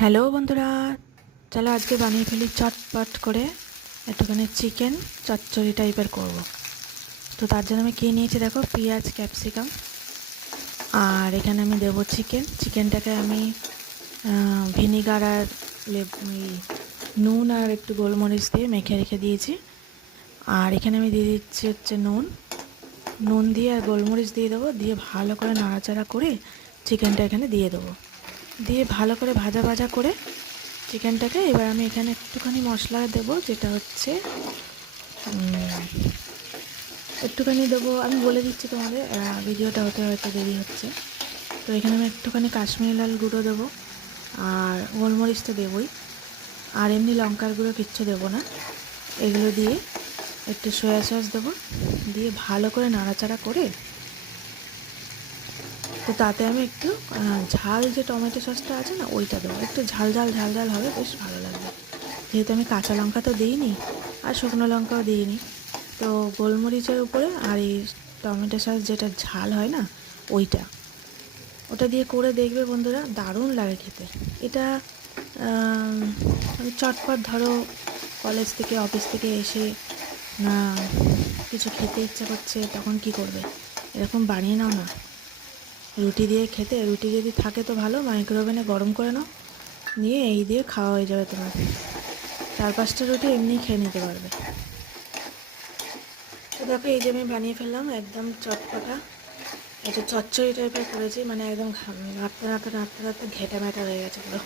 Hello বন্ধুরা, চলো আজকে বানিয়ে ফেলি চটপট করে একটুখানি চিকেন চচ্চড়ি টাইপের করব। তো তার জন্য আমি কী নিয়েছি, দেখো, পেঁয়াজ ক্যাপসিকাম আর এখানে আমি দেবো চিকেন চিকেনটাকে আমি ভিনিগার আর নুন আর একটু গোলমরিচ দিয়ে মেখে রেখে দিয়েছি। আর এখানে আমি দিয়ে দিচ্ছি হচ্ছে নুন। নুন দিয়ে আর গোলমরিচ দিয়ে দেবো, দিয়ে ভালো করে নাড়াচাড়া করে চিকেনটা এখানে দিয়ে দেবো। দিয়ে ভালো করে ভাজা ভাজা করে চিকেনটাকে এবার আমি এখানে একটুখানি মশলা দেবো, যেটা হচ্ছে একটুখানি দেবো, আমি বলে দিচ্ছি তোমাদের ভিডিওটা হতে হয়তো দেরি হচ্ছে। তো এখানে আমি একটুখানি কাশ্মীরি লাল গুঁড়ো দেবো, আর গোলমরিচ তো দেবোই, আর এমনি লঙ্কার গুঁড়ো কিচ্ছু দেবো না। এগুলো দিয়ে একটু সয়া সস দেবো, দিয়ে ভালো করে নাড়াচাড়া করে তো তাতে আমি একটু ঝাল যে টমেটো সসটা আছে না, ওইটা দেবো। একটু ঝাল ঝাল ঝাল ঝাল হবে, বেশ ভালো লাগবে। যেহেতু আমি কাঁচা লঙ্কা তো দিইনি, আর শুকনো লঙ্কাও দিইনি, তো গোলমরিচের উপরে আর এই টমেটো সস যেটা ঝাল হয় না, ওইটা। ওটা দিয়ে করে দেখবে বন্ধুরা, দারুণ লাগে খেতে। এটা চটপট ধরো কলেজ থেকে, অফিস থেকে এসে, না, কিছু খেতে ইচ্ছা করছে, তখন কি করবে? এরকম বানিয়ে নাও না। রুটি দিয়ে খেতে, রুটি যদি থাকে তো ভালো মাইক্রোওভেনে গরম করে নাও, নিয়ে এই দিয়ে খাওয়া হয়ে যাবে তোমার। চার পাঁচটা রুটি এমনি খেয়ে নিতে পারবে। তো দেখো, এই যে আমি বানিয়ে ফেললাম একদম চটপটা। এটা চচ্চড়ি টাইপের করেছি মানে একদম নাড়তে নাড়তে নাড়তে নাড়তে ঘেটা মেটা হয়ে গেছে পুরো।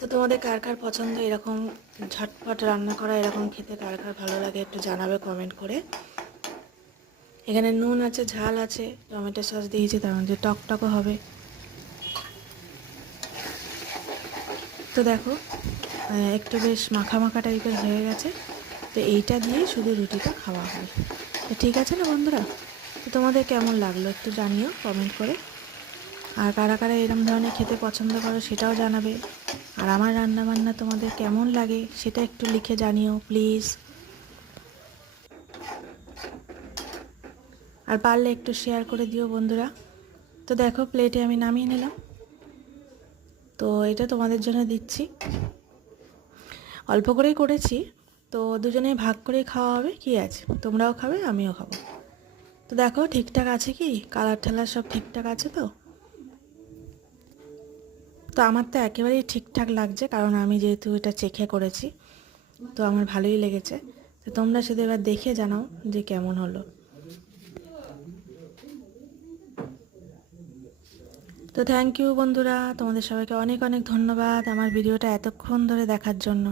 তো তোমাদের কার কার পছন্দ এরকম ঝটপট রান্না করা, এরকম খেতে কার কার ভালো লাগে একটু জানাবে কমেন্ট করে। এখানে নুন আছে, ঝাল আছে, টমেটো সস দিয়েছি, তার মধ্যে টক টকও হবে। তো দেখো একটু বেশ মাখা মাখা টাইপের হয়ে গেছে। তো এইটা দিয়ে শুধু রুটিটা খাওয়া হয় তো ঠিক আছে না বন্ধুরা? তো তোমাদের কেমন লাগল একটু জানিও কমেন্ট করে। আর কারা কারা এরম ধরনের খেতে পছন্দ করো সেটাও জানাবে। আর আমার রান্না বান্না তোমাদের কেমন লাগে সেটা একটু লিখে জানিও, প্লিজ। আর পারলে একটু শেয়ার করে দিও বন্ধুরা। তো দেখো প্লেটে আমি নামিয়ে নিলাম। তো এটা তোমাদের জন্য দিচ্ছি। অল্প করেই করেছি। তো দুজনেই ভাগ করেই খাওয়া হবে। কি আছে? তোমরাও খাবে, আমিও খাব। তো দেখো, ঠিকঠাক আছে কি? কালার ঠালার সব ঠিকঠাক আছে তো? তো আমার তো একেবারেই ঠিকঠাক লাগছে, কারণ আমি যেহেতু এটা চেখে করেছি। তো আমার ভালোই লেগেছে। তো তোমরা শুধু এবার দেখে জানাও যে কেমন হলো। তো থ্যাংক ইউ বন্ধুরা, তোমাদের সবাইকে অনেক অনেক ধন্যবাদ আমার ভিডিওটা এতক্ষণ ধরে দেখার জন্য।